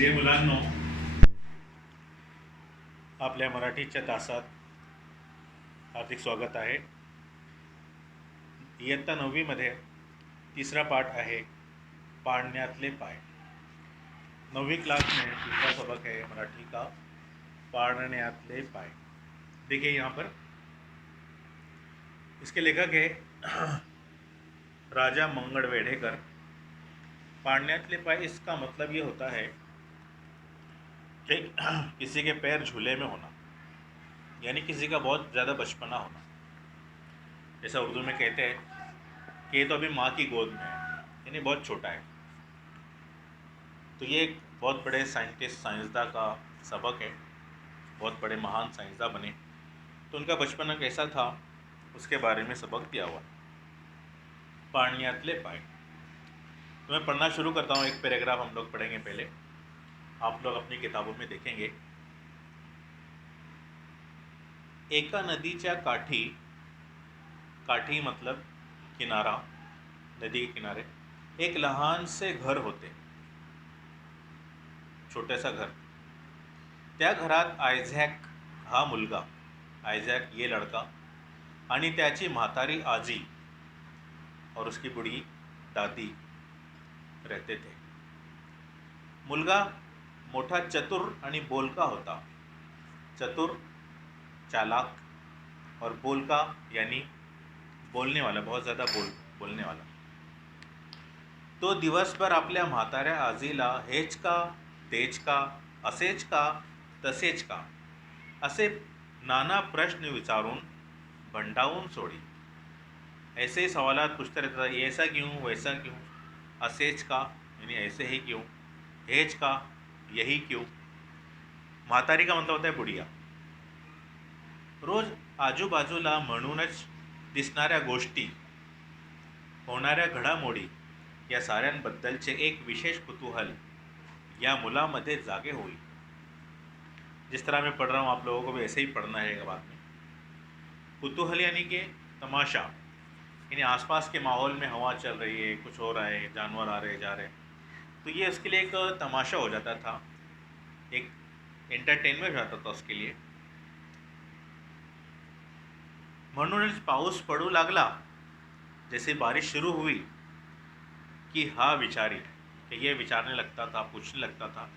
प्रिय मुलांनो, आपल्या मराठीच्या तासात हार्दिक स्वागत आहे. इयत्ता 9वीमध्ये तिसरा पाठ आहे पाळण्यातले पाय. 9वीं क्लास में दूसरा सबक है मराठी का पाळण्यातले पाय. देखिए यहाँ पर इसके लेखक है राजा मंगळ वेढेकर. पाळण्यातले पाय, इसका मतलब ये होता है कि किसी के पैर झूले में होना, यानी किसी का बहुत ज़्यादा बचपना होना. जैसा उर्दू में कहते हैं कि ये तो अभी माँ की गोद में है, यानी बहुत छोटा है. तो ये एक बहुत बड़े साइंसदान का सबक है. बहुत बड़े महान साइंसदान बने तो उनका बचपना कैसा था उसके बारे में सबक दिया हुआ. पाळण्यातले पाय. तो मैं पढ़ना शुरू करता हूँ. एक पैराग्राफ हम लोग पढ़ेंगे पहले, आप लोग अपनी किताबों में देखेंगे. एका नदीच्या काठी, काठी मतलब किनारा, नदी के किनारे एक लहान से घर होते, छोटेसा घर. त्या घरात आयझॅक हा मुलगा, आयझॅक ये लड़का, आणि त्याची म्हातारी आजी और उसकी बुढ़ी दादी रहते थे. मुलगा मोठा चतुर आणि बोलका होता. चतुर, चालाक, और बोलका यानी बोलने वाला, बहुत ज़्यादा बोलने वाला. तो दिवसभर आपल्या म्हाताऱ्या आजीला हेच का, तेच का, असेच का, तसेच का असे नाना प्रश्न विचारून भंडावून सोडी. ऐसे सवालात पूछता रहता था. ऐसा क्यों, वैसा क्यों, असेच का यानी ऐसे ही क्यों, हेच का यही क्यों. म्हातारी का मतलब होता है बुढ़िया. रोज आजूबाजूला म्हणूनच दिसणाऱ्या गोष्टी, होणाऱ्या घडामोडी या साऱ्यांबद्दलचे एक विशेष कुतूहल या मुलामध्ये जागे हुई. जिस तरह मैं पढ़ रहा हूँ आप लोगों को भी ऐसे ही पढ़ना है बाद में. कुतूहल यानी कि तमाशा, यानी आसपास के माहौल में हवा चल रही है, कुछ हो रहा है, जानवर आ रहे जा रहे, तो ये उसके लिए एक तमाशा हो जाता था, एक एंटरटेनमेंट हो जाता था उसके लिए. म्हणूनच पाऊस पडू लागला, जैसे बारिश शुरू हुई, कि हा विचारी, कि ये विचारने लगता था, पूछने लगता था,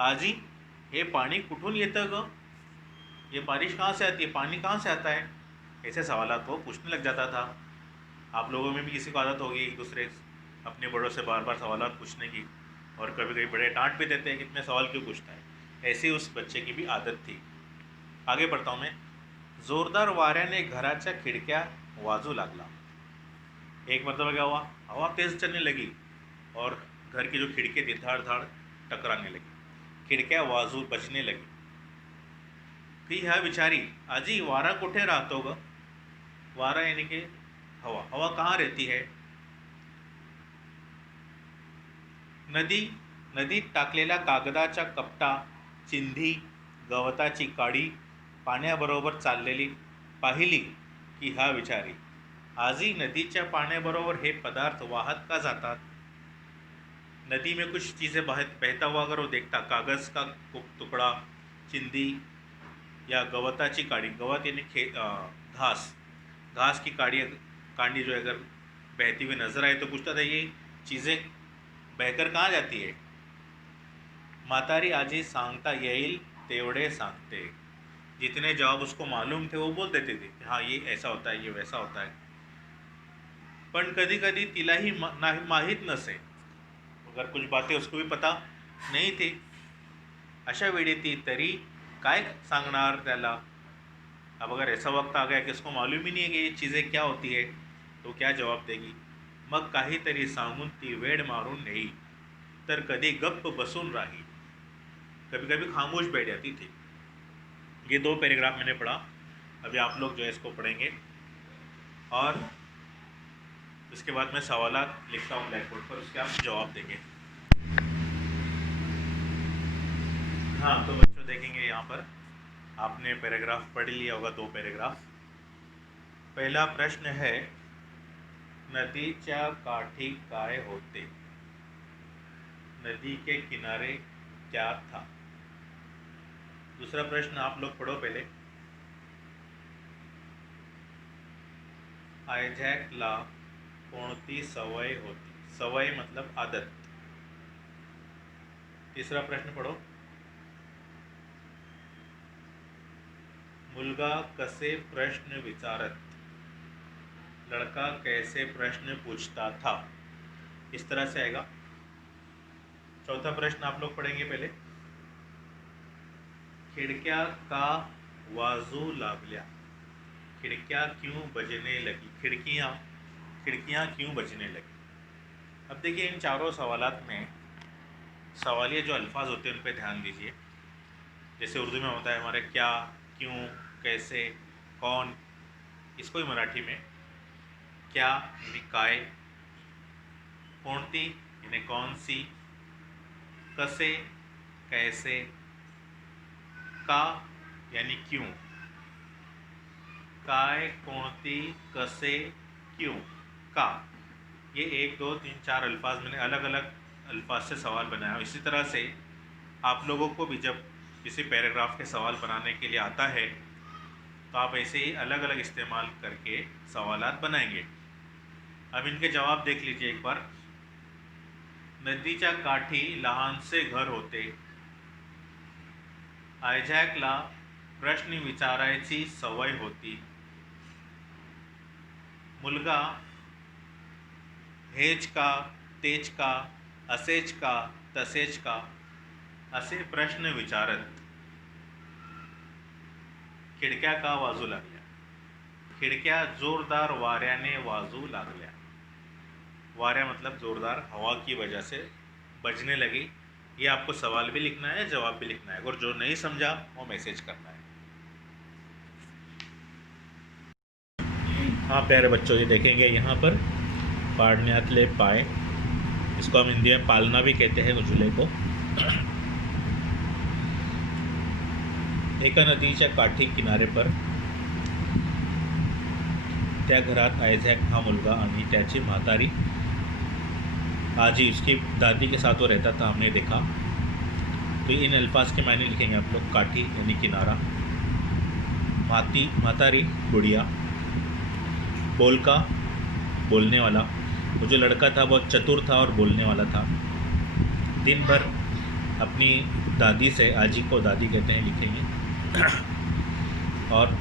आजी ये पानी कुठून येतं ग, ये बारिश कहाँ से आती है, पानी कहाँ से आता है. ऐसे सवालात वो पूछने लग जाता था. आप लोगों में भी किसी को आदत होगी एक दूसरे अपने बड़ों से बार बार सवालात पूछने की, और कभी कभी बड़े डांट भी देते हैं कि इतने सवाल क्यों पूछता है. ऐसी उस बच्चे की भी आदत थी. आगे बढ़ता हूँ मैं. जोरदार वाऱ्याने घराच्या खिड़क्या वाजू लागला. एक मतलब क्या हुआ, हवा तेज चलने लगी और घर की जो खिड़की थी धाड़ धाड़ टकराने लगी, खिड़क्या बजने लगी. ती ह्या विचारी, आजी वारा कुठे राहतो ग. वारा यानी कि हवा, हवा कहाँ रहती है. नदीत टाकलेला कागदाचा कपटा, चिंधी, गवताची काडी पाण्याबरोबर चाललेली पाहिली की हा विचारी, आजी नदीच्या पाण्याबरोबर हे पदार्थ वाहत का जातात. नदी में कुछ चीज़ें बहता हुआ अगर वो देखता, कागज़ का टुकड़ा, चिंदी या गवताची काडी, गवत यानी घास, घास की कांडी जो अगर बहती हुई नजर आए तो पूछता था ये चीज़ें बहकर कहाँ जाती है. म्हातारी आजी सांगता येईल तेवढे सांगते. जितने जवाब उसको मालूम थे वो बोल देते थे कि हाँ ये ऐसा होता है, ये वैसा होता है. पण कधी कधी तिलाही माहीत नसे, अगर कुछ बातें उसको भी पता नहीं थी. अशा वेळी ती तरी काय सांगणार त्याला. अब अगर ऐसा वक्त आ गया कि उसको मालूम ही नहीं है कि ये चीज़ें क्या होती है, तो क्या जवाब देगी. मग काहीतरी सांगून ती वेड मारून नेई, तर कधी गप्प बसून राही, कभी कभी खामोश बैठ जाती थी. ये 2 पैराग्राफ मैंने पढ़ा. अभी आप लोग जो है इसको पढ़ेंगे और इसके बाद मैं सवालात लिखता हूँ ब्लैक बोर्ड पर, उसके आप जवाब देंगे. हाँ, तो बच्चों देखेंगे यहाँ पर आपने पैराग्राफ पढ़ लिया होगा, 2 पैराग्राफ. पहला प्रश्न है, नदीच्या काठी काय होते. नदी के किनारे क्या था। दूसरा प्रश्न आप लोग पढ़ो पहले। आयझॅकला कोणती सवय होती? सवय मतलब आदत। तीसरा प्रश्न पढ़ो। मुलगा कसे प्रश्न विचारत? लड़का कैसे प्रश्न पूछता था? इस तरह से आएगा। चौथा प्रश्न आप लोग पढ़ेंगे पहले। खिड़क्या का वाजू लागल्या? खिड़कियाँ क्यों बजने लगी? खिड़कियाँ क्यों बजने लगी? अब देखिए, इन चारों सवालात में सवालिए जो अल्फाज होते हैं उन पर ध्यान दीजिए। जैसे उर्दू में होता है हमारे क्या, क्यों, कैसे, कौन। इसको ही मराठी में क्या यानी काय, कोणती यानी कौन सी, कसे कैसे, का यानी क्यों। काय, कोणती, कसे, क्यों, का। ये 1 2 3 4 अल्फाज मैंने अलग अलग अल्फाज से सवाल बनाया। इसी तरह से आप लोगों को भी जब किसी पैराग्राफ के सवाल बनाने के लिए आता है तो आप ऐसे ही अलग अलग इस्तेमाल करके सवालात बनाएंगे। अब इनके जवाब देख लीजिए एक बार। नदीच्या काठी लहानसे घर होते। आयझॅकला प्रश्न विचारायची सवय होती। मुलगा हेच का, तेच का, असेच का, तसेच का असे प्रश्न विचारत। खिडक्या का वाजू लागल्या? खिड़कियाँ जोरदार वाऱ्याने वाजू लागल्या। वाऱ्या मतलब जोरदार हवा की वजह से बजने लगी। ये आपको सवाल भी लिखना है, जवाब भी लिखना है, और जो नहीं समझा वो मैसेज करना है। हाँ प्यारे बच्चों, ये देखेंगे यहाँ पर पाळण्यातले पाय, इसको हम हिंदी में पालना भी कहते हैं उजले को। एका नदीच्या काठी किनारे पर त्या घरात आयझॅक हा मुलगा आणि त्याची म्हातारी आजी, उसकी दादी के साथ वो रहता था, हमने देखा। तो इन अल्फाज के मायने लिखेंगे आप लोग। काठी यानी किनारा, म्हातारी बुढ़िया, बोलका बोलने वाला, वो जो लड़का था बहुत चतुर था और बोलने वाला था। दिन भर अपनी दादी से, आजी को दादी कहते हैं, लिखेंगे। और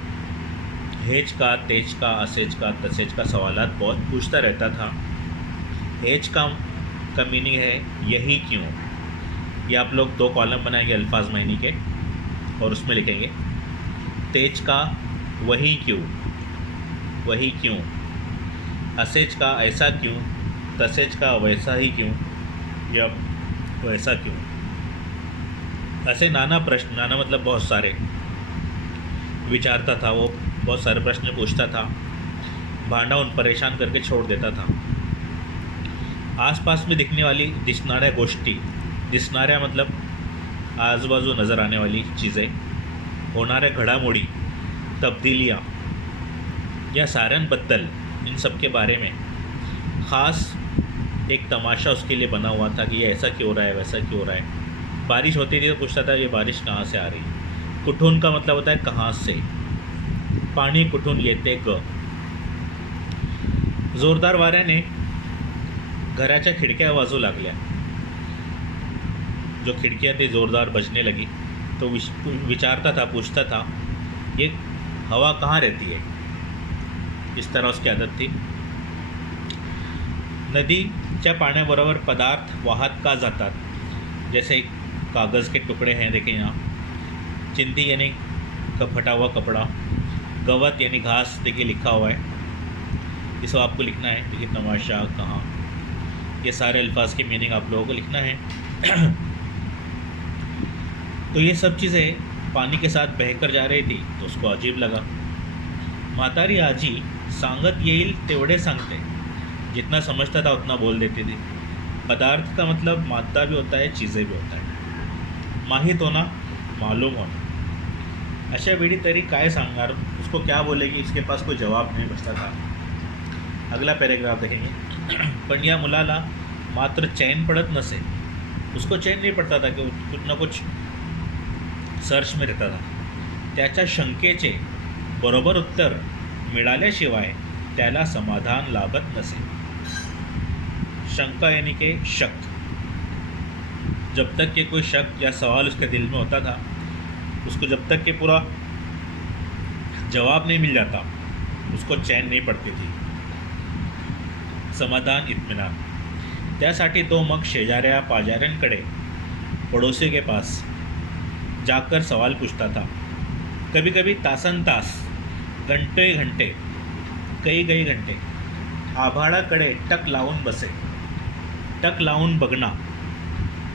हेज का, तेज का, असेज का, तसेज का सवालात बहुत पूछता रहता था। हेज का मीनिंग है यही क्यों। ये आप लोग 2 कॉलम बनाएंगे अल्फाज मायने के और उसमें लिखेंगे। तेज का वही क्यों, वही क्यों। असेज का ऐसा क्यों, तसेज का वैसा ही क्यों या वैसा क्यों। ऐसे नाना प्रश्न, नाना मतलब बहुत सारे विचारता था वो, बहुत सारे प्रश्न पूछता था। भांडा उन परेशान करके छोड़ देता था। आसपास में दिखने वाली दिसणाऱ्या गोष्टी, दिसणाऱ्या मतलब आजूबाजू नज़र आने वाली चीज़ें, होणाऱ्या घडामोडी, तब्दीलियाँ या साऱ्यांबद्दल, इन सब के बारे में ख़ास एक तमाशा उसके लिए बना हुआ था कि ये ऐसा क्यों हो रहा है, वैसा क्यों हो रहा है। बारिश होती थी तो पूछता था ये बारिश कहाँ से आ रही है। कुठून का मतलब होता है कहाँ से। पाणी कुठून येते ग। जोरदार वाऱ्याने घराच्या खिडक्या वाजू लागल्या। जो खिड़कियाँ थी जोरदार बजने लगी। तो विचारता था, पूछता था ये हवा कहाँ रहती है। इस तरह उसकी आदत थी। नदीच्या पाण्याबरोबर पदार्थ वाहत का जातात, जैसे कागज़ के टुकड़े हैं, देखें यहाँ। चिंदी यानी फटा हुआ कपड़ा, गवत यानी घास, देखिए लिखा हुआ है, इसको आपको लिखना है। देखिए तमाशा, कहाँ, ये सारे अल्फाज के मीनिंग आप लोगों को लिखना है। तो ये सब चीज़ें पानी के साथ बहकर जा रही थी तो उसको अजीब लगा। म्हातारी आजी सांगत येईल तेवढे सांगते, जितना समझता था उतना बोल देती थी। पदार्थ का मतलब मादा भी होता है, चीज़ें भी होता है। माहित होना, मालूम होना। अशा वेळी तरी काय सांगणार, उसको क्या बोलेगी, इसके पास कोई जवाब नहीं बचता था। अगला पैराग्राफ देखेंगे। पण या मुलाला मात्र चैन पडत नसे। उसको चैन नहीं पडता था की कुछ ना कुछ सर्च में रहता था. त्याच्या शंकेचे बरोबर उत्तर मिळाल्याशिवाय त्याला समाधान लाभत नसे. शंका यानी कि शक. जब तक कि कोई शक या सवाल उसके दिल में होता था, उसको जब तक कि पूरा जवाब नहीं मिल जाता, उसको चैन नहीं पडती थी. समाधान, इत्मीनान. त्यासाठी तो मग शेजाऱ्या पाजाऱ्यांकडे, पड़ोसी के पास जाकर सवाल पूछता था. कभी कभी तासन तास, घंटे घंटे, कई घंटे आभाळाकडे टक लावून बसे. टक लावून बघना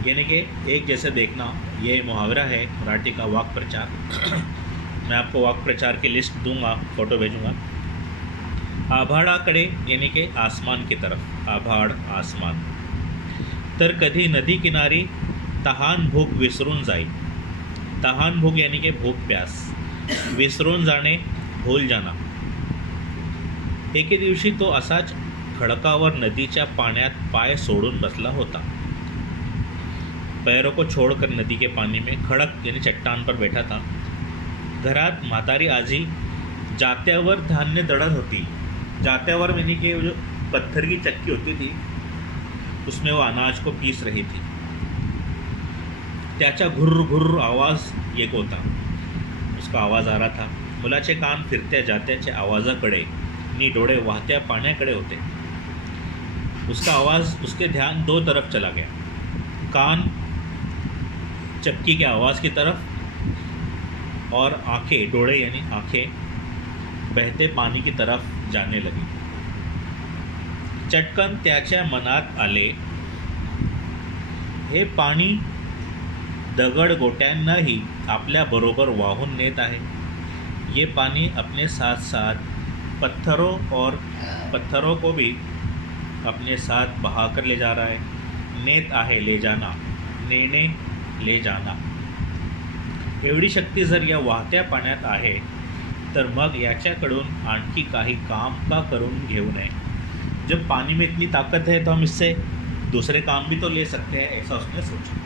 यानी कि एक जैसे देखना. ये मुहावरा है मराठी का वाक् प्रचार. मैं आपको वाक् प्रचार की लिस्ट दूंगा, फ़ोटो भेजूंगा. आभाळाकडे यानी कि आसमान की तरफ. आभाळ, आसमान. तर कधी नदी किनारी तहान भूक विसरून जाईल. तहान भूक यानी कि भूक प्यास. विसरून जाणे, भूल जाना. एके दिवशी तो असाच खडकावर नदीच्या पाण्यात पाय सोडून बसला होता. पैरों को छोड़कर नदी के पानी में खड़क यानी चट्टान पर बैठा था. घरात म्हातारी आजी जात्यावर धान्य दळत होती. जात्यावर यानी कि जो पत्थर की चक्की होती थी, उसमें वो अनाज को पीस रही थी. त्याचा घुर्र घुर्र आवाज येत होता. उसका आवाज आ रहा था. मुलाचे कान फिरत्या जात्याच्या आवाजाकडे नी डोळे वाहत्या पाण्याकडे होते. उसका आवाज़, उसके ध्यान दो तरफ चला गया. कान चक्की के आवाज़ की तरफ और आंखें, डोळे यानी आंखें बहते पानी की तरफ जाने लगी. चटकन त्याच्या मनात आले, हे पाणी दगड गोट्यांनाही आपल्या बरोबर वाहून नेत आहे. ये पानी अपने साथ साथ पत्थरों को भी अपने साथ बहा कर ले जा रहा है. नेत आहे, ले जाना, नेणे, ले जाना. एवढी शक्ती जर या वाहत्या पाण्यात आहे, तर मग याच्याकडून आणखी काही काम का करून घेऊ नये. जब पानी में इतनी ताकत है तो हम इससे दूसरे काम भी तो ले सकते हैं, ऐसा उसने सोचा.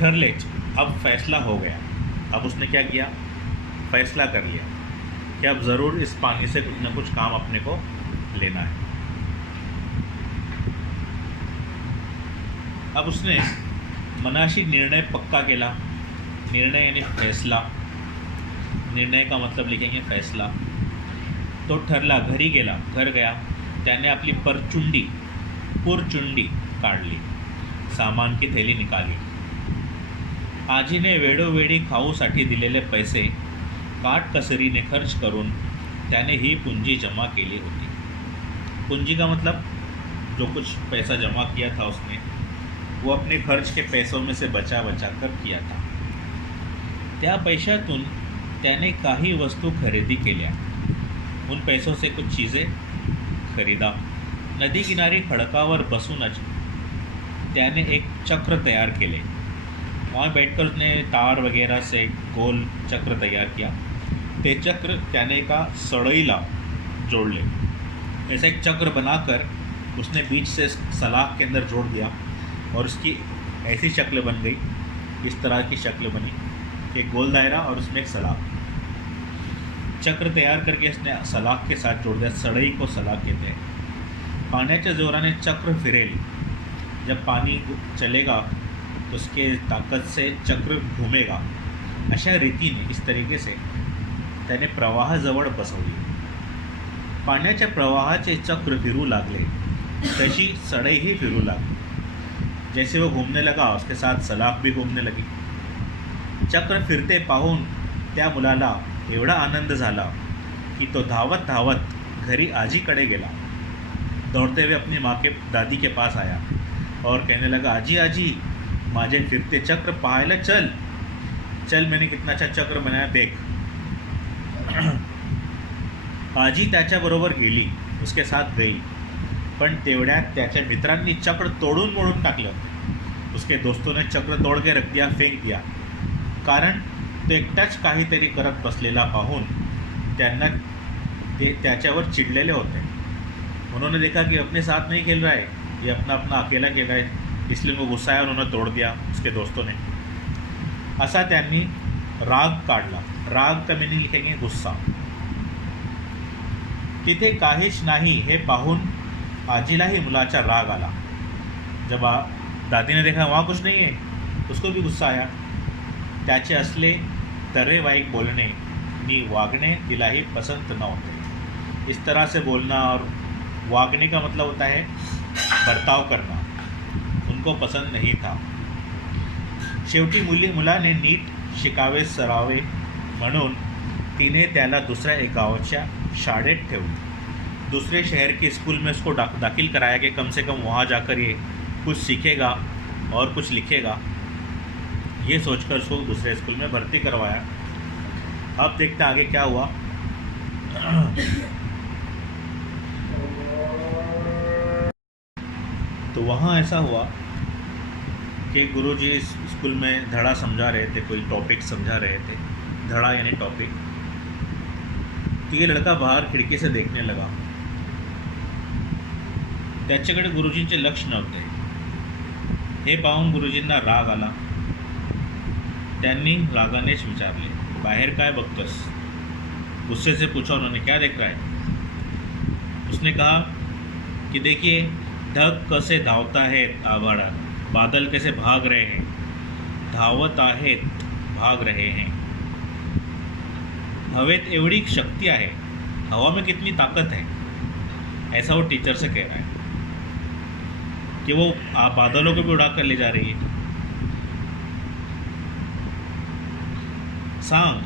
ठर ले, अब फैसला हो गया. अब उसने क्या किया, फैसला कर लिया कि अब ज़रूर इस पानी से कुछ न कुछ काम अपने को लेना है. अब उसने मनाशी निर्णय पक्का केला. निर्णय यानी फैसला. निर्णय का मतलब लिखेंगे फैसला. तो ठरला, घरी गेला, घर गया. त्याने आपली पुरचुंडी काढली. सामान की थैली निकाली. आजीने वेळोवेळी खाऊसाठी दिलेले पैसे काटकसरीने खर्च करून त्याने ही पूंजी जमा केली होती. पूंजी का मतलब जो कुछ पैसा जमा किया था उसने, वो अपने खर्च के पैसों में से बचा कर किया था. त्या पैशातून त्याने काही वस्तू खरेदी केल्या. उन पैसों से कुछ चीज़ें खरीदा. नदी किनारी खडकावर बसूनच त्याने एक चक्र तयार केले. वहाँ बैठकर उसने तार वगैरह से गोल चक्र तैयार किया. ते चक्र त्याने का सड़ईला जोड़ ले. ऐसा एक चक्र बनाकर उसने बीच से सलाख के अंदर जोड़ दिया और उसकी ऐसी शक्ल बन गई. इस तरह की शक्ल बनी, एक गोल दायरा और उसमें एक सलाख. चक्र तैयार करके इसने सलाख के साथ जोड़ दिया. सड़ई को सलाख कहते हैं. पाण्याच्या जोराने चक्र फिरेल. जब पानी चलेगा तो उसके ताकत से चक्र घूमेगा. अशा रीतीने, इस तरीके से त्याने प्रवाहाजवळ बसवली. पाण्याच्या प्रवाहाचे चक्र फिरू लागले, तशी सड़ईही फिरू लागली. जैसे वो घूमने लगा, उसके साथ सलाख भी घूमने लगी. चक्र फिरते पाहून त्या मुलाला एवढा आनंद झाला कि तो धावत धावत घरी आजीकडे गेला. दौड़ते हुए अपनी माँ के दादी के पास आया और कहने लगा, आजी आजी, माझे फिरते चक्र पाहायला चल. चल, मैंने कितना अच्छा चक्र बनाया, देख. आजी त्याच्याबरोबर गेली, उसके साथ गई. पण तेवढ्यात त्याच्या मित्रांनी चक्र तोडून मोडून टाकलं. उसके दोस्तों ने चक्र तोड़ के रख दिया, फेंक दिया. कारण तो एकटाच काहीतरी करत बसलेला पाहून त्यांना ते त्याच्यावर चिडलेले होते. उन्होंने देखा कि अपने साथ नहीं खेल रहा है, ये अपना अपना अकेला खेल रहा है, इसलिए उनको गुस्सा आया, उन्होंने तोड़ दिया उसके दोस्तों ने. असा त्यांनी राग काढला. राग का मिनिंग लिखेंगे गुस्सा. तिथे काहीच नाही हे पाहून आजीलाही मुलाचा राग आला. जब दादी ने देखा वहाँ कुछ नहीं है, उसको भी गुस्सा आया. त्याचे असले तर्हेवाईक बोलणे नी वागणे तिलाही पसंत नव्हते. इस तरह से बोलना और वागने का मतलब होता है बर्ताव करना, उनको पसंद नहीं था. शेवटी मुलाने नीट शिकावे सरावे म्हणून तिने त्याला दुसऱ्या एक गावाच्या शाळेत ठेवली. दूसरे शहर के स्कूल में उसको दाखिल कराया कि कम से कम वहाँ जाकर ये कुछ सीखेगा और कुछ लिखेगा. ये सोचकर उसको दूसरे स्कूल में भर्ती करवाया. अब देखते आगे क्या हुआ. तो वहाँ ऐसा हुआ कि गुरुजी इस स्कूल में धड़ा समझा रहे थे, कोई टॉपिक समझा रहे थे. धड़ा यानी टॉपिक. तो ये लड़का बाहर खिडकी से देखने लगा. त्याच्याकडे गुरुजींचे लक्ष नव्हते. हे पाहून गुरुजींना राग आला. त्यांनी रागानेच विचारले, बाहेर काय बघतोस? गुस्से से पूछा उन्होंने, क्या देख रहा है? उसने कहा कि देखिए ढग कसे धावता आहेत आभाळात, बादल कैसे भाग रहे हैं, धावत आहेत, भाग रहे हैं. हवेत एवढी शक्ति आहे, हवा में कितनी ताकत है. ऐसा वो टीचर से कह रहा है कि वो बादलों को भी उड़ा कर ले जा रही है. सांग,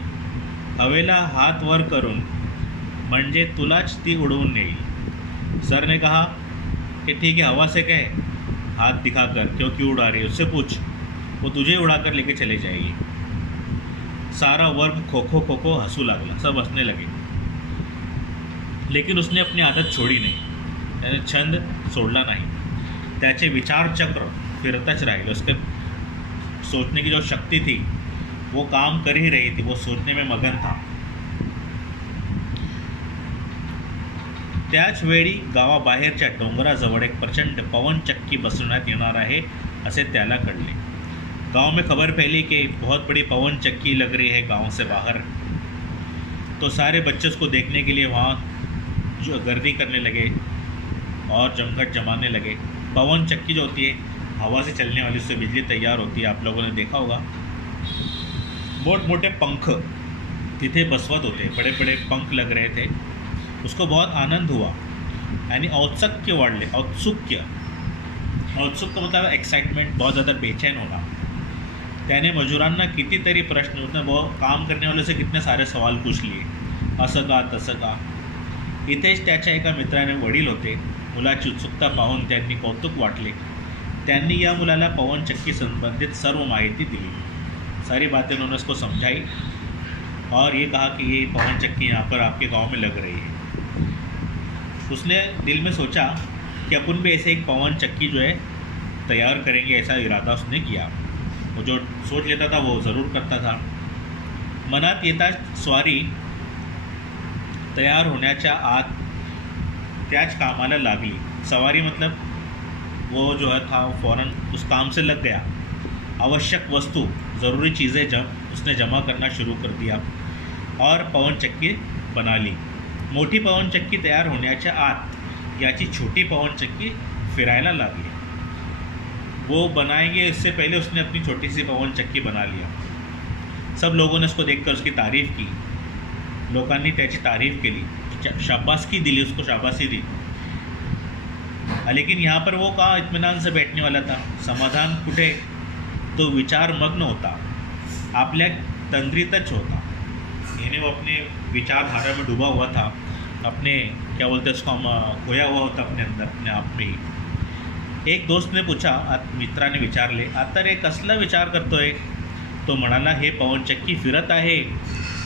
हवेला हाथ वर करून म्हणजे तुलाच ती उडवून नेईल. सर ने कहा कि ठीक है, हवा से कहे, हाथ दिखाकर क्यों क्यों उड़ा रही है, उससे पूछ, वो तुझे उड़ाकर लेके चले जाएगी. सारा वर्ग खो खो खो खो हंसू लागला. सब हंसने लगे. लेकिन उसने अपनी आदत छोड़ी नहीं. त्याने छंद सोडला नाही. त्याचे विचारचक्र फिरतच राहिले. उसके सोचने की जो शक्ति थी वो काम कर ही रही थी. वो सोचने में मगन था. त्याच वेळी गावाबाहेरच्या डोंगराजवळ एक प्रचंड पवनचक्की बसवण्यात येणार आहे असे त्याला कळले. गांव में खबर फैली कि बहुत बड़ी पवनचक्की लग रही है गांव से बाहर. तो सारे बच्चे उसको देखने के लिए वहाँ जो गर्दी करने लगे और जमघट जमाने लगे. पवनचक्की जो होती है हवा से चलने वाली, उससे बिजली तैयार होती है. आप लोगों ने देखा होगा. मोटे पंख तिथे बसवत होते, बड़े बड़े पंख लग रहे थे. उसको बहुत आनंद हुआ यानी औत्सुक्य वाढले. औत्सुक्य मतलब एक्साइटमेंट, बहुत ज़्यादा बेचैन होना. त्याने मजुरांना कितीतरी प्रश्न, उसने बहुत काम करने वाले से कितने सारे सवाल पूछ लिए. असं का तसं का. इथेच त्याच्या एका मित्राने वडील होते. मुलाची उत्सुकता पाहून त्यांनी कौतुक वाटले. त्यांनी या मुलाला पवनचक्की संबंधित सर्व माहिती दिली. सारी बातें उन्होंने उसको समझाई और ये कहा कि ये पवनचक्की यहाँ पर आपके गांव में लग रही है. उसने दिल में सोचा कि अपन भी ऐसे एक पवनचक्की जो है तैयार करेंगे, ऐसा इरादा उसने किया. वो जो सोच लेता था वो ज़रूर करता था. मनात येता स्वारी तयार होण्याच्या आत त्याच कामाला लागली. सवारी मतलब वो जो है था फ़ौरन उस काम से लग गया. आवश्यक वस्तु, ज़रूरी चीज़ें उसने जमा करना शुरू कर दिया और पवनचक्की बना ली. मोठी पवनचक्की तयार होण्याच्या आत याची छोटी पवनचक्की फिरायला लागली. वो बनाएंगे इससे पहले उसने अपनी छोटी सी पवनचक्की बना लिया. सब लोगों ने उसको देखकर उसकी तारीफ़ की. लोकांनी त्याची तारीफ़ केली, शाबासकी दिली, उसको शाबाशी दी. लेकिन यहाँ पर वो कहाँ इत्मीनान से बैठने वाला था. समाधान कुठे, तो विचार मग्न होता, आपल्या तंद्रीतच होता. यानी वो अपने विचारधारा में डूबा हुआ था, अपने क्या बोलते हैं उसको, हम खोया हुआ होता अपने अंदर, अपने आप में ही. एक दोस्त ने पूछा, मित्राने विचारले, आता रे कसला विचार करतोय? तो म्हणाला, हे पवनचक्की फिरत आहे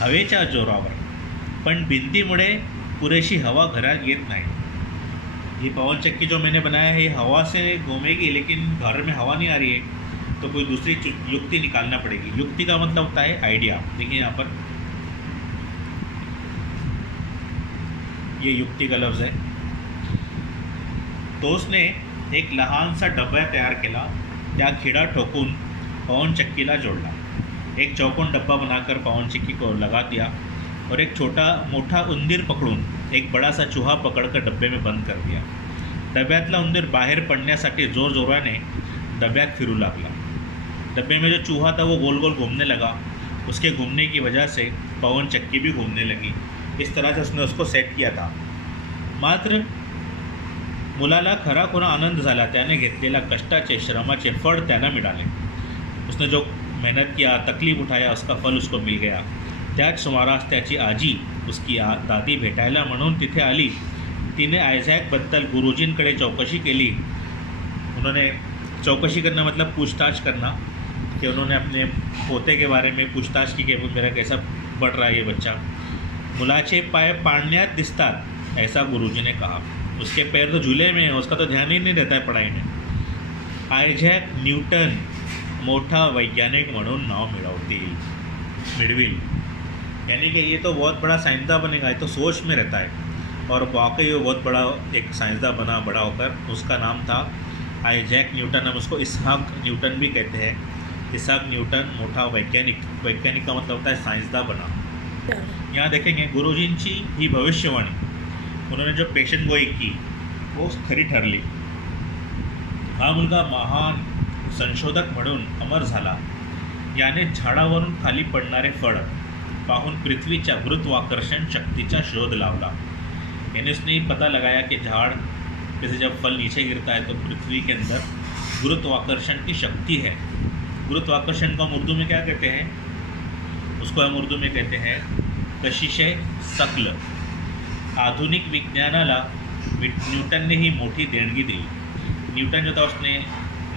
हवेच्या जोरावर, पण भिंतीमुळे पुरेशी हवा घरात येत नाही. ये पवनचक्की जो मैंने बनाया है हवा से घूमेगी, लेकिन घर में हवा नहीं आ रही है, तो कोई दूसरी युक्ति निकालना पड़ेगी. युक्ति का मतलब होता है आइडिया. देखिए यहाँ पर ये युक्ति का लफ्ज़ है. तो उसने एक लहानसा डब्बा तयार केला त्या खिड़ा ठोकून पवन चक्कीला जोड़ला। एक चौकोन डब्बा बनाकर पवन चक्की को लगा दिया और एक छोटा मोठा उंदीर पकडून एक बड़ा सा चूहा पकड़कर डब्बे में बंद कर दिया। डब्यातला उंदीर बाहेर पडण्यासाठी जोरजोराने डब्यात फिरू लागला। डब्बे में जो चूहा था वो गोल गोल घूमने लगा। उसके घूमने की वजह से पवन चक्की भी घूमने लगी। इस तरह से उसने उसको सेट किया था। मात्र मुलाला खरा खुरा आनंद झाला। त्याने घेतलेल्या कष्टाचे श्रमाचे फळ त्याला मिळाले। उसने जो मेहनत किया, तकलीफ उठाया, उसका फल उसको मिल गया। त्याच सुमारास त्याची आजी उसकी दादी भेटायला म्हणून तिथे आली। तिने आयझॅकबद्दल गुरुजींकडे चौकशी केली। उन्होंने चौकशी करना मतलब पूछताछ करना, कि उन्होंने अपने पोते के बारे में पूछताछ की कि मेरा कैसा बढ़ रहा है ये बच्चा। मुलाचे पाय पाळण्यात दिसतात ऐसा गुरुजी ने कहा। उसके पैर तो झूले में हैं, उसका तो ध्यान ही नहीं रहता है पढ़ाई में। आयझॅक न्यूटन मोठा वैज्ञानिक म्हणून नाव मिळविल। यानी कि ये तो बहुत बड़ा साइंसदान बनेगा, ये तो सोच में रहता है। और वाकई वो बहुत बड़ा एक साइंसदान बना बड़ा होकर। उसका नाम था आयझॅक न्यूटन। हम उसको इसहाक न्यूटन भी कहते हैं। इसहाक न्यूटन मोठा वैज्ञानिक, वैज्ञानिक का मतलब होता है साइंसदान बना। यहाँ देखेंगे गुरुजींची ही भविष्यवाणी, उन्होंने जो पेशन गोई की वो खरी ठरली। हा मुलगा महान संशोधक म्हणून अमर झाला। याने झाडावरून खाली पडणारे फळ पाहून पृथ्वीच्या गुरुत्वाकर्षण शक्तीचा शोध लावला। यानी उसने पता लगाया कि झाड़ पे से जब फल नीचे गिरता है तो पृथ्वी के अंदर गुरुत्वाकर्षण की शक्ति है। गुरुत्वाकर्षण को हम उर्दू में क्या कहते हैं? उसको हम उर्दू में कहते हैं कशिशे सकल। आधुनिक विज्ञानाला न्यूटन ने ही मोठी देणगी दी। न्यूटन जो था उसने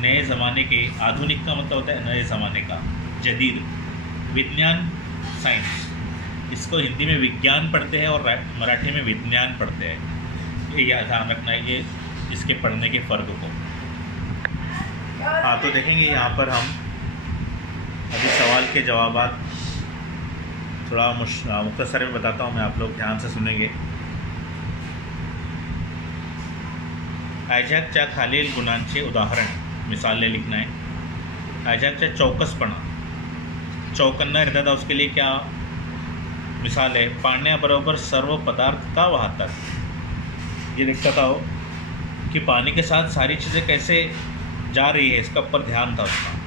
नए ज़माने के, आधुनिक का मतलब होता है नए ज़माने का, जदीद विज्ञान साइंस, इसको हिंदी में विज्ञान पढ़ते हैं और मराठी में विज्ञान पढ़ते हैं। ये याद ध्यान रखना है ये इसके पढ़ने के फ़र्क को। हाँ, तो देखेंगे यहाँ पर हम अभी सवाल के जवाबात थोड़ा मुख्तसर में बताता हूँ मैं, आप लोग ध्यान से सुनेंगे। आयझॅकच्या खालील गुणांचे उदाहरण मिसालें लिखना है। आयझॅकचा चौकसपणा, चौकन्ना रहता था, उसके लिए क्या मिसाल है? पाण्याबरोबर सर्व पदार्थ का वाहतात। ये देखता था वो कि पानी के साथ सारी चीज़ें कैसे जा रही है, इसका ऊपर ध्यान था उसका।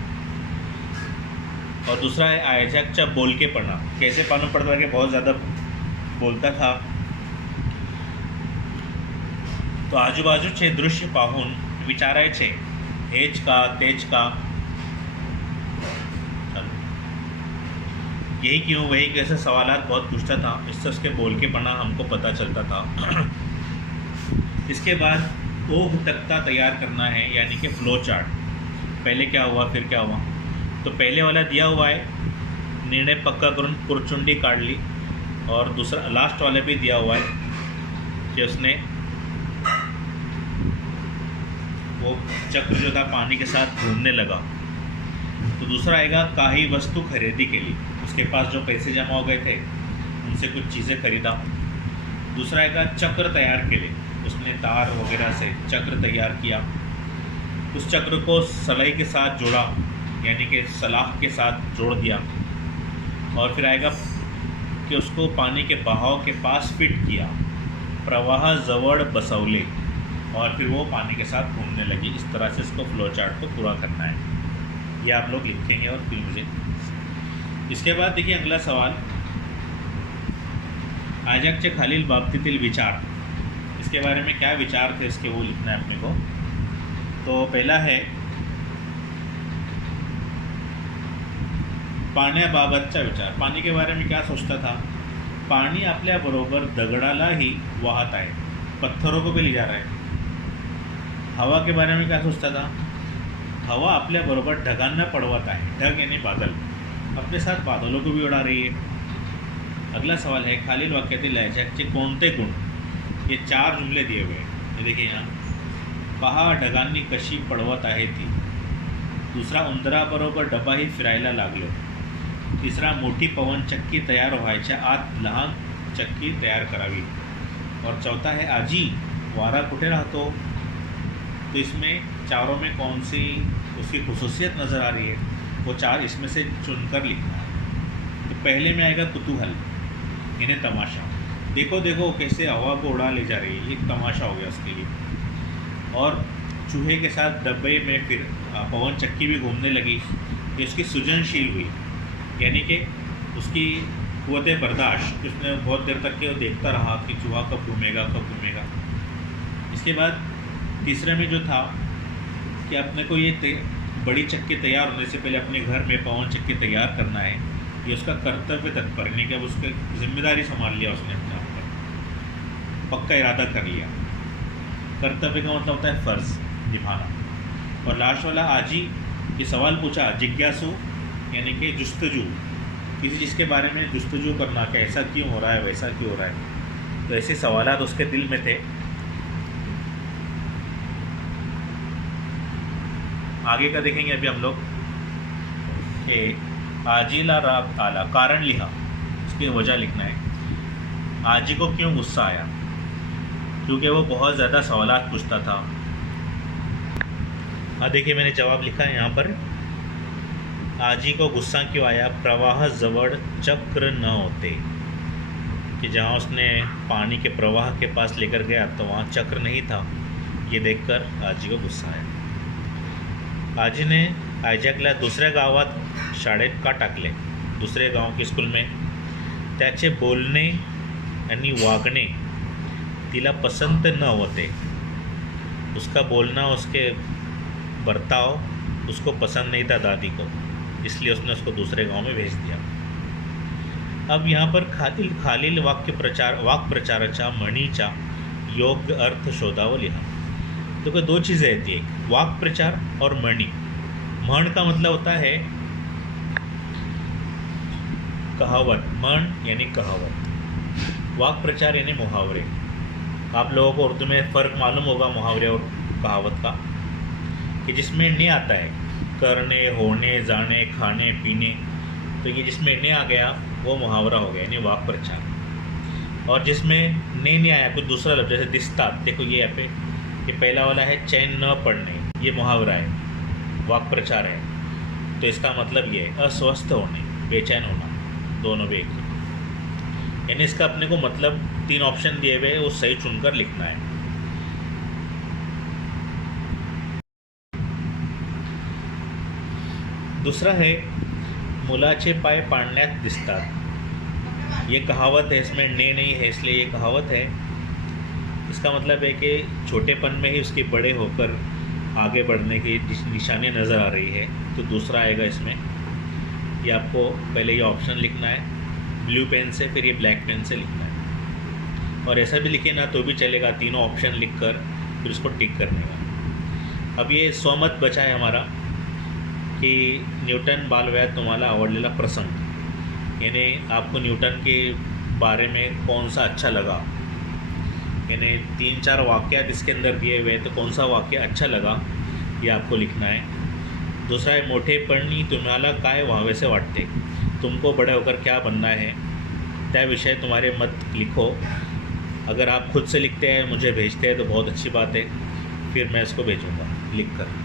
और दूसरा है आयझॅकचा बोलकेपणा, कैसे पानी पड़ता कि बहुत ज़्यादा बोलता था। तो आजूबाजूचे दृश्य पाहून विचारायचे, हेच का तेच का, यही क्यों वही कैसे सवालात बहुत पूछता था। इससे उसके बोलकेपणा हमको पता चलता था। इसके बाद ओघ तख्ता तैयार करना है, यानी कि फ्लो चार्ट। पहले क्या हुआ फिर क्या हुआ। तो पहले वाला दिया हुआ है, निर्णय पक्का करून पुरचुंडी काढली। और दूसरा लास्ट वाले भी दिया हुआ है कि उसने वो चक्र जो था पानी के साथ घूमने लगा। तो दूसरा आएगा काही वस्तु खरीदी के लिए, उसके पास जो पैसे जमा हो गए थे उनसे कुछ चीज़ें खरीदा। दूसरा आएगा चक्र तैयार के लिए, उसने तार वगैरह से चक्र तैयार किया। उस चक्र को सलाई के साथ जोड़ा, यानी कि सलाख के साथ जोड़ दिया। और फिर आएगा कि उसको पानी के बहाव के पास फिट किया, प्रवाह जवळ बसवले, और फिर वो पानी के साथ घूमने लगी। इस तरह से इसको फ्लो चार्ट को पूरा करना है। ये आप लोग लिखेंगे और फिर मुझे। इसके बाद देखिए अगला सवाल, आयझॅकचे खालील बाबतीतील विचार, इसके बारे में क्या विचार थे इसके, वो लिखना है अपने को। तो पहला है पाण्याबाबतचा विचार, पानी के बारे में क्या सोचता था। पानी आपल्याबरोबर दगडालाही वाहत आहे, पत्थरों को भी ले जा रहा है। हवा के बारे में क्या सोचता था, हवा आपल्याबरोबर ढगांना पड़वत आहे, ढग यानी बादल, अपने साथ बादलों को भी उड़ा रही है। अगला सवाल है खालील वाक्यातील आयझॅकचे कोणते गुण। ये 4 जुमले दिए हुए हैं, ये देखिए यहाँ, पहा ढगांनी कशी पडवत आहे ती। दूसरा, उंदराबरोबर डबाही फिरायला लागलो। तिसरा, मोठी पवन चक्की तयार व्हायच्या आत लहान चक्की तयार करावी। और चौथा है आजी वारा कुठे राहतो। तो इसमें चारों में कौन सी उसकी खुसूसियत नज़र आ रही है, वो 4 इसमें से चुनकर लिखना है। तो पहले में आएगा कुतूहल, यानी तमाशा। देखो देखो कैसे हवा को उड़ा ले जा रही है, ये तमाशा हो गया उसके लिए। और चूहे के साथ डब्बे में फिर पवन चक्की भी घूमने लगी, कि उसकी सृजनशील हुई, यानी कि उसकी क़ुव्वत बर्दाश्त, उसने बहुत देर तक के वो देखता रहा कि चूहा कब घूमेगा कब घूमेगा। इसके बाद तीसरे में जो था कि अपने को ये बड़ी चक्की तैयार होने से पहले अपने घर में पवन चक्की तैयार करना है, ये उसका कर्तव्य तत्पर, यानी कि अब उसकी जिम्मेदारी संभाल लिया उसने अपने आप पर, पक्का इरादा कर लिया। कर्तव्य का मतलब होता है फ़र्ज़ निभाना। और लास्ट वाला आजी, ये सवाल पूछा, जिज्ञासु यानी कि जुस्तजू, किसी चीज़ के बारे में जुस्तजू करना कि ऐसा क्यों हो रहा है, वैसा क्यों हो रहा है। तो ऐसे सवालात उसके दिल में थे। आगे का देखेंगे अभी हम लोग कि आजीला राग आला, कारण लिखा, उसकी वजह लिखना है। आजी को क्यों गुस्सा आया, क्योंकि वो बहुत ज़्यादा सवालात पूछता था। हाँ देखिए मैंने जवाब लिखा है यहाँ पर, आजी को गुस्सा क्यों आया, प्रवाह जवड़ चक्र न होते, कि जहाँ उसने पानी के प्रवाह के पास लेकर गया तो वहाँ चक्र नहीं था, ये देखकर आजी को गुस्सा आया। आजीने आयजॅकला दुसऱ्या गावात शाळेत का टाकले, दुसरे गाव के स्कूल में, त्याचे बोलणे आणि वागणे तिला पसंत न होते, उसका बोलना उसके बर्ताव उसको पसंद नहीं था दादी को, इसलिए उसने उसको दूसरे गांव में भेज दिया। अब यहाँ पर खालील वाक प्रचाराच्या म्हणीचा योग्य अर्थ शोधावं लिहा। तो क्या 2 चीज़ें रहती है, वाक प्रचार और मणि। म्हण का मतलब होता है कहावत, म्हण यानी कहावत, वाक प्रचार यानी मुहावरे। आप लोगों को उर्दू में फ़र्क मालूम होगा मुहावरे और कहावत का, कि जिसमें ने आता है करने, होने, जाने, खाने, पीने, तो ये जिसमें ने आ गया वो मुहावरा हो गया यानी वाक प्रचार। और जिसमें ने नहीं आया कुछ दूसरा लफ्ज़, जैसे दिस्ता, देखो ये यहाँ पे ये पहला वाला है चैन न पड़ने, ये मुहावरा है, वाक प्रचार है। तो इसका मतलब ये है अस्वस्थ होने, बेचैन होना, दोनों भी एक, यानी इसका अपने को मतलब 3 ऑप्शन दिए हुए वो सही चुनकर लिखना है। दूसरा है मुलाचे पाय पाळण्यात दिसतात, ये कहावत है, इसमें ने नहीं है इसलिए ये कहावत है। इसका मतलब है कि छोटेपन में ही उसके बड़े होकर आगे बढ़ने की निशानी नज़र आ रही है, तो दूसरा आएगा इसमें। ये आपको पहले ये ऑप्शन लिखना है ब्लू पेन से, फिर ये ब्लैक पेन से लिखना है, और ऐसा भी लिखे ना तो भी चलेगा, तीनों ऑप्शन लिखकर फिर उसको टिक करने का। अब ये स्वमत बचा है हमारा की न्यूटन बालवयात तुम्हाला आवडलेला प्रसंग, यानी आपको न्यूटन के बारे में कौन सा अच्छा लगा, यानी 3-4 वाक्यात इसके अंदर दिए हुए हैं, तो कौन सा वाक्य अच्छा लगा ये आपको लिखना है। दूसरा है मोठेपणी तुम्हाला काय व्हावेसे वाटते, तुमको बड़े होकर क्या बनना है, त्या विषय तुम्हारे मत लिखो। अगर आप खुद से लिखते हैं मुझे भेजते हैं तो बहुत अच्छी बात है, फिर मैं इसको भेजूँगा लिख कर।